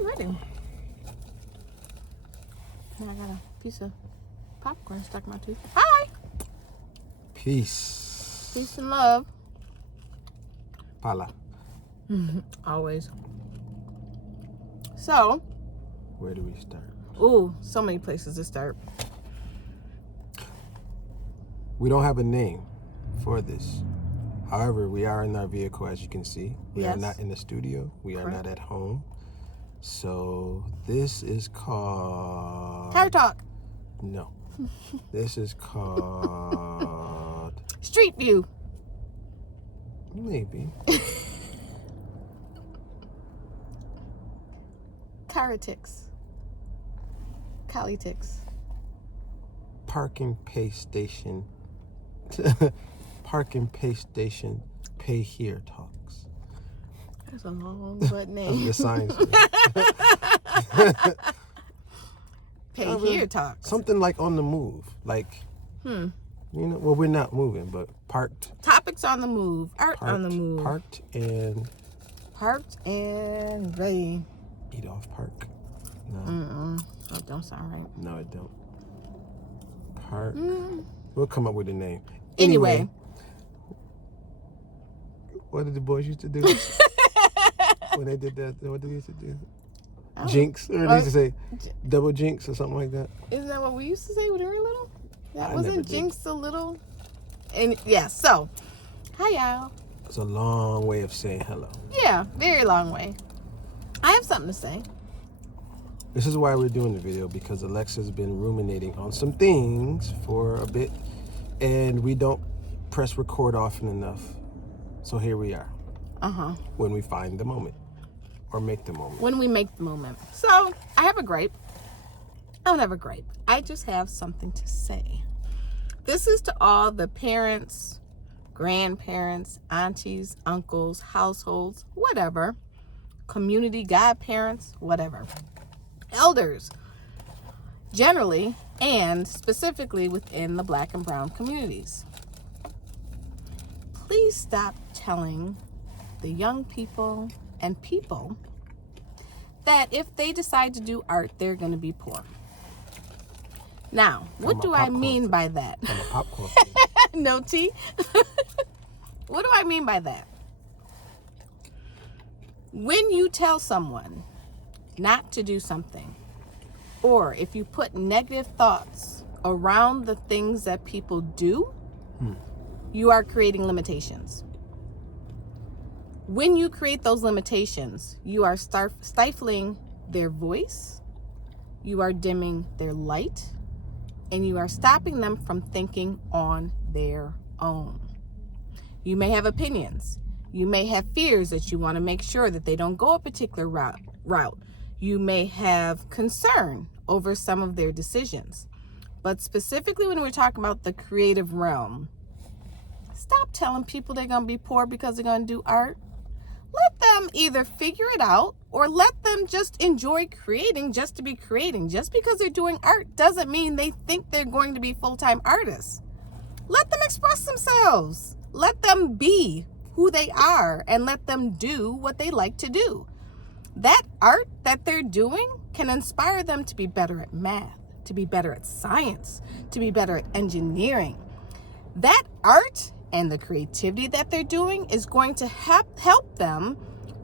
already. Now I got a piece of popcorn stuck in my tooth. Hi! Peace. Peace and love. Pala. Always. So. Where do we start? Ooh, so many places to start. We don't have a name for this. However, we are in our vehicle, as you can see. We are not in the studio. We are not at home. So this is called... Car Talk. No. This is called... Street View. Maybe. Caritics. Calitics. Park and pay station. Park and pay station. Pay here talks. That's a long butt name. The signs. Pay here talks. Something like on the move. Like, you know, well, we're not moving, but parked. Topics on the move. Art on the move. Parked and ready. Eat off park. No. That don't sound right. No, it don't. Park. We'll come up with a name. Anyway. What did the boys used to do? When they did that, what did they used to do? Jinx. Or they used to say double jinx or something like that. Isn't that what we used to say when we were little? That wasn't jinx did. a little? And yeah, so, hi y'all. It's a long way of saying hello. Yeah, very long way. I have something to say. This is why we're doing the video, because Alexa's been ruminating on some things for a bit, and we don't press record often enough. So here we are. When we find the moment, or make the moment. When we make the moment. So, I have a gripe. I don't have a gripe. I just have something to say. This is to all the parents, grandparents, aunties, uncles, households, whatever. Community, godparents, whatever. Elders, generally, and specifically within the Black and brown communities. Please stop telling the young people and people that if they decide to do art, they're going to be poor. Now, what do I mean by that? I'm a popcorn. No tea? What do I mean by that? When you tell someone not to do something, or if you put negative thoughts around the things that people do, you are creating limitations. When you create those limitations, you are stifling their voice, you are dimming their light, and you are stopping them from thinking on their own. You may have opinions. You may have fears that you want to make sure that they don't go a particular route. You may have concern over some of their decisions. But specifically when we're talking about the creative realm, stop telling people they're going to be poor because they're going to do art. Let them either figure it out or let them just enjoy creating just to be creating. Just because they're doing art doesn't mean they think they're going to be full-time artists. Let them express themselves. Let them be who they are and let them do what they like to do. That art that they're doing can inspire them to be better at math, to be better at science, to be better at engineering. That art and the creativity that they're doing is going to help them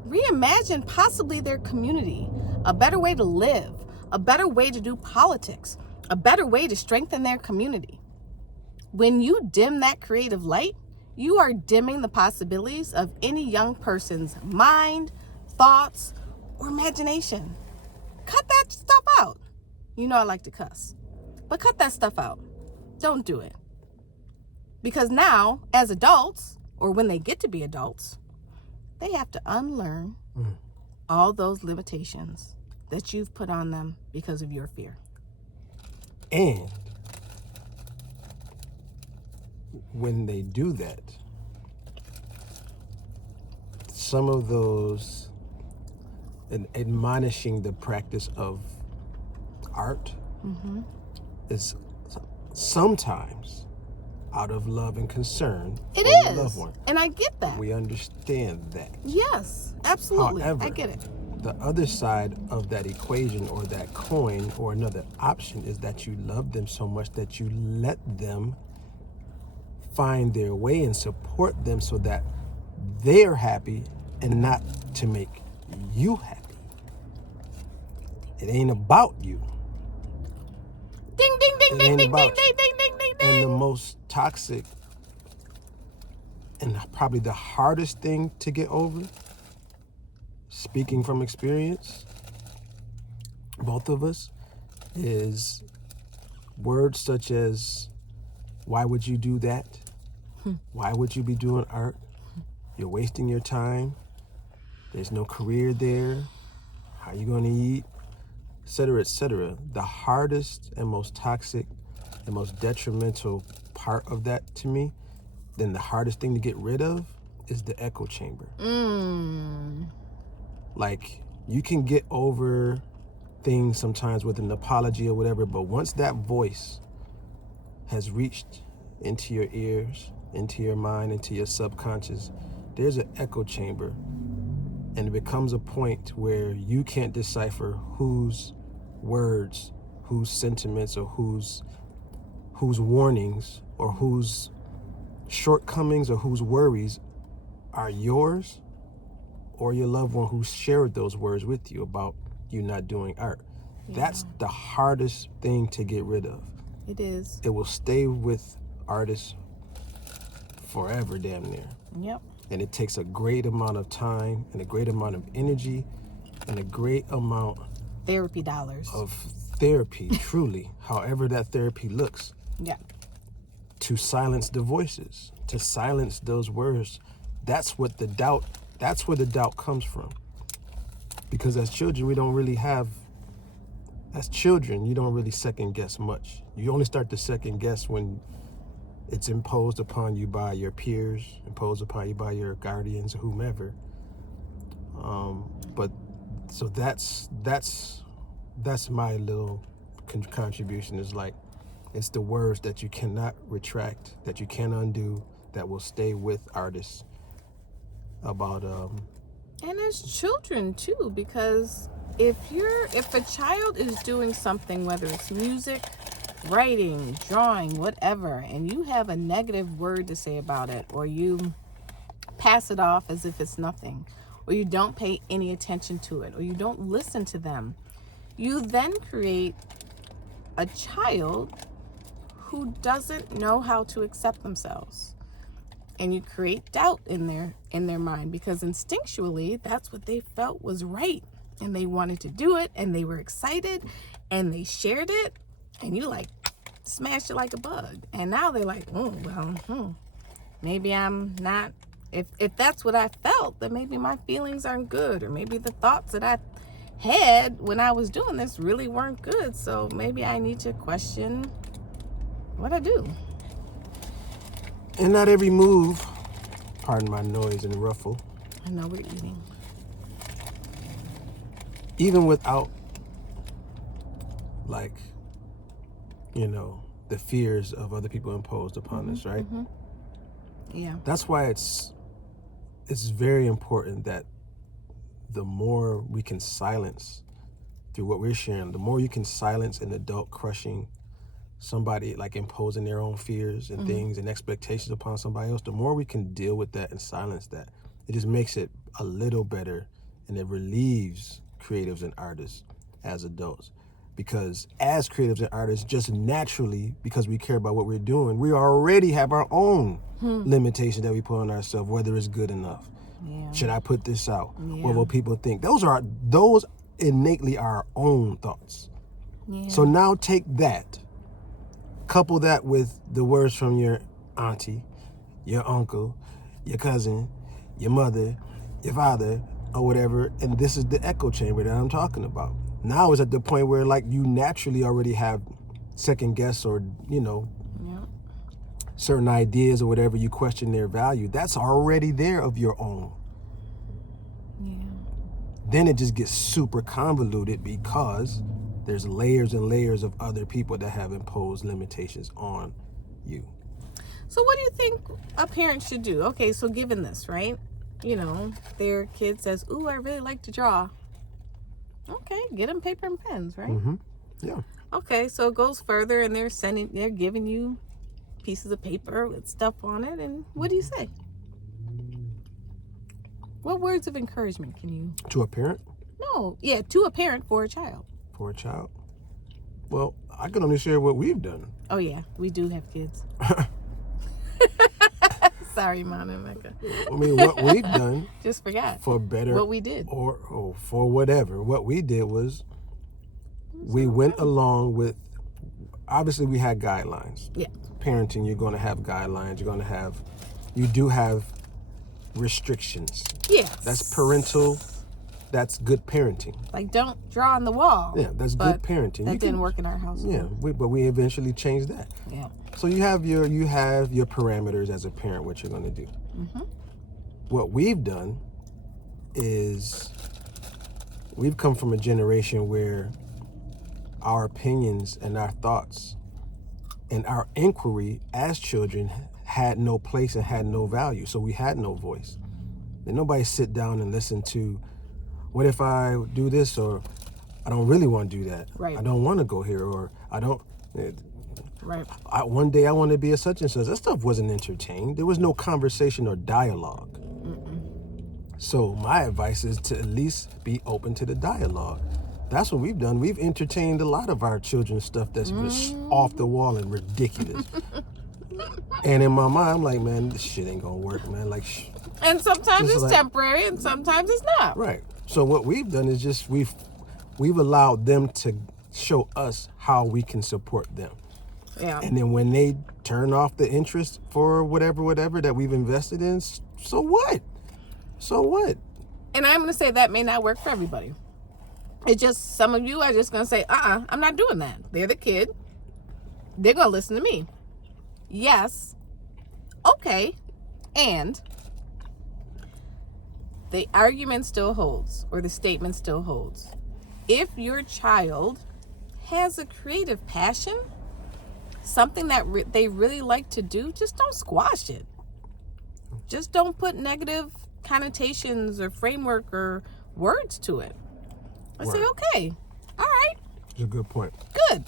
reimagine possibly their community, a better way to live, a better way to do politics, a better way to strengthen their community. When you dim that creative light, you are dimming the possibilities of any young person's mind, thoughts, or imagination. Cut that stuff out. You know I like to cuss, but cut that stuff out. Don't do it. Because now, as adults, or when they get to be adults, they have to unlearn all those limitations that you've put on them because of your fear. And when they do that, some of those admonishing the practice of art is sometimes out of love and concern for the loved one. And I get that. We understand that. Yes, absolutely. However, I get it. the other side of that equation or that coin or another option is that you love them so much that you let them find their way and support them so that they're happy and not to make you happy. It ain't about you. Ding, ding, ding, It ding, ain't ding, about ding, you. ding, ding, ding, ding, And the ding. most toxic and probably the hardest thing to get over, speaking from experience, both of us, is words such as, why would you do that? Why would you be doing art? You're wasting your time. There's no career there. How are you going to eat? Et cetera, et cetera. The hardest and most toxic and most detrimental part of that to me, then the hardest thing to get rid of is the echo chamber. Like, you can get over things sometimes with an apology or whatever, but once that voice has reached into your ears, into your mind, into your subconscious, there's an echo chamber, and it becomes a point where you can't decipher whose words, whose sentiments, or whose warnings, or whose shortcomings, or whose worries are yours or your loved one who shared those words with you about you not doing art. That's the hardest thing to get rid of. It is. It will stay with artists forever, damn near. Yep. And it takes a great amount of time and a great amount of energy and a great amount Therapy dollars. of therapy, truly, however that therapy looks, Yeah. to silence the voices, to silence those words. That's where the doubt comes from. Because as children, you don't really second guess much. You only start to second guess when it's imposed upon you by your peers, imposed upon you by your guardians or whomever. But so that's my little contribution, is like, it's the words that you cannot retract, that you can undo, that will stay with artists about And as children too, because if a child is doing something, whether it's music, writing, drawing, whatever, and you have a negative word to say about it, or you pass it off as if it's nothing, or you don't pay any attention to it, or you don't listen to them, you then create a child who doesn't know how to accept themselves. And you create doubt in their mind, because instinctually that's what they felt was right, and they wanted to do it, and they were excited, and they shared it, and you like smashed it like a bug. And now they're like, maybe I'm not, if that's what I felt, then maybe my feelings aren't good, or maybe the thoughts that I had when I was doing this really weren't good, so maybe I need to question what I do. and not every move, pardon my noise and ruffle, I know we're eating. even without, like, the fears of other people imposed upon us, right? Yeah. That's why it's very important that the more we can silence through what we're sharing, the more you can silence an adult crushing somebody, like imposing their own fears and things and expectations upon somebody else, the more we can deal with that and silence that, it just makes it a little better, and it relieves creatives and artists as adults. Because as creatives and artists, just naturally, because we care about what we're doing, we already have our own limitations that we put on ourselves, whether it's good enough. Yeah. Should I put this out? Yeah. What will people think? Those innately are our own thoughts. Yeah. So now take that, couple that with the words from your auntie, your uncle, your cousin, your mother, your father, or whatever, and this is the echo chamber that I'm talking about. Now it's at the point where, like, you naturally already have second guess, or certain ideas or whatever, you question their value. That's already there of your own. Yeah. Then it just gets super convoluted because there's layers and layers of other people that have imposed limitations on you. So what do you think a parent should do? Okay, so given this, right? Their kid says, "Ooh, I really like to draw." Okay, get them paper and pens, right? Mm-hmm. Yeah. Okay, so it goes further, and they're giving you pieces of paper with stuff on it, and what do you say? What words of encouragement can you? To a parent? No, yeah, to a parent for a child. For a child? Well, I can only share what we've done. Oh yeah, we do have kids. Sorry, Mom and Mecca. I mean, what we've done. Just forgot. For better. What we did. Or for whatever. What we did was we went along with, obviously we had guidelines. Yeah. Parenting, you're going to have guidelines. You do have restrictions. Yes. That's parental. That's good parenting. Like, don't draw on the wall. Yeah, that's good parenting. That didn't work in our house. Yeah, but we eventually changed that. Yeah. So you have your parameters as a parent, what you're going to do. Mm-hmm. What we've done is we've come from a generation where our opinions and our thoughts and our inquiry as children had no place and had no value. So we had no voice. And nobody sit down and listen to, what if I do this, or I don't really want to do that. Right. I don't want to go here, or I don't. Right. One day I want to be a such and such. That stuff wasn't entertained. There was no conversation or dialogue. So my advice is to at least be open to the dialogue. That's what we've done. We've entertained a lot of our children's stuff that's just off the wall and ridiculous. And in my mind, I'm like, man, this shit ain't gonna work, man. Like, and sometimes it's temporary, and sometimes it's not. Right. So what we've done is just we've allowed them to show us how we can support them. Yeah. And then when they turn off the interest for whatever that we've invested in, so what? So what? And I'm going to say that may not work for everybody. It's just some of you are just going to say, I'm not doing that. They're the kid. They're going to listen to me. Yes. Okay. And the argument still holds, or the statement still holds. If your child has a creative passion, something that they really like to do, just don't squash it. Just don't put negative connotations or framework or words to it. I say, okay, all right. It's a good point. Good.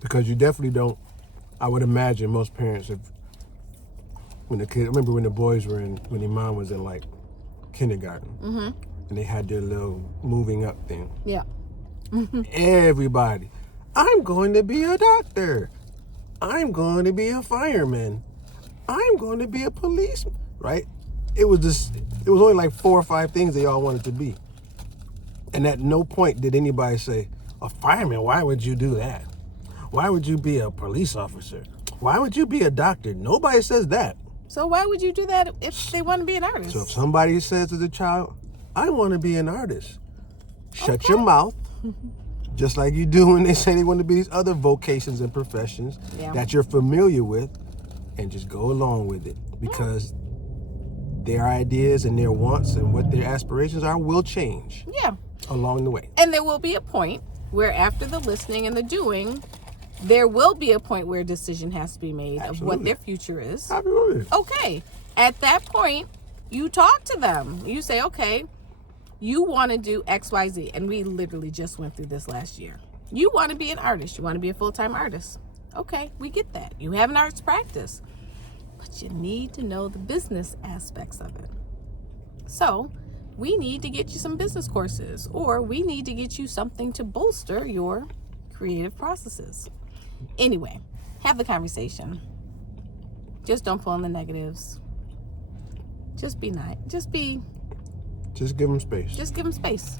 Because you definitely don't, I would imagine most parents, when the boys were when their mom was in like kindergarten, and they had their little moving up thing. Yeah. Everybody, I'm going to be a doctor. I'm going to be a fireman. I'm going to be a policeman, right? It was only like 4 or 5 things they all wanted to be. And at no point did anybody say, a fireman, why would you do that? Why would you be a police officer? Why would you be a doctor? Nobody says that. So why would you do that if they want to be an artist? So if somebody says to the child, I want to be an artist, shut your mouth. Just like you do when they say they want to be these other vocations and professions that you're familiar with, and just go along with it, because their ideas and their wants and what their aspirations are will change along the way. And there will be a point where after the listening and the doing, there will be a point where a decision has to be made of what their future is. Absolutely. Okay. At that point, you talk to them. You say, okay, you want to do X, Y, Z. And we literally just went through this last year. You want to be an artist. You want to be a full-time artist. Okay, we get that. You have an arts practice. But you need to know the business aspects of it. So we need to get you some business courses, or we need to get you something to bolster your creative processes. Anyway, have the conversation. Just don't pull in the negatives. Just be nice. Just give them space. Just give them space.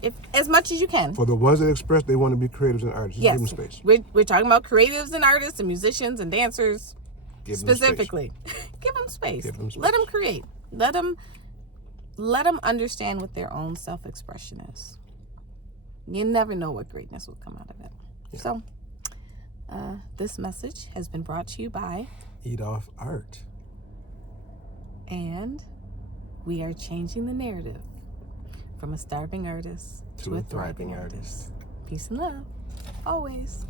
If as much as you can. For the ones that express they want to be creatives and artists, yes. Give them space. We're talking about creatives and artists and musicians and dancers. Specifically. Give them space. Give them space. Let them create. Let them understand what their own self-expression is. You never know what greatness will come out of it. Yeah. So, this message has been brought to you by Eat Off Art. And we are changing the narrative from a starving artist to a thriving artist. Peace and love. Always.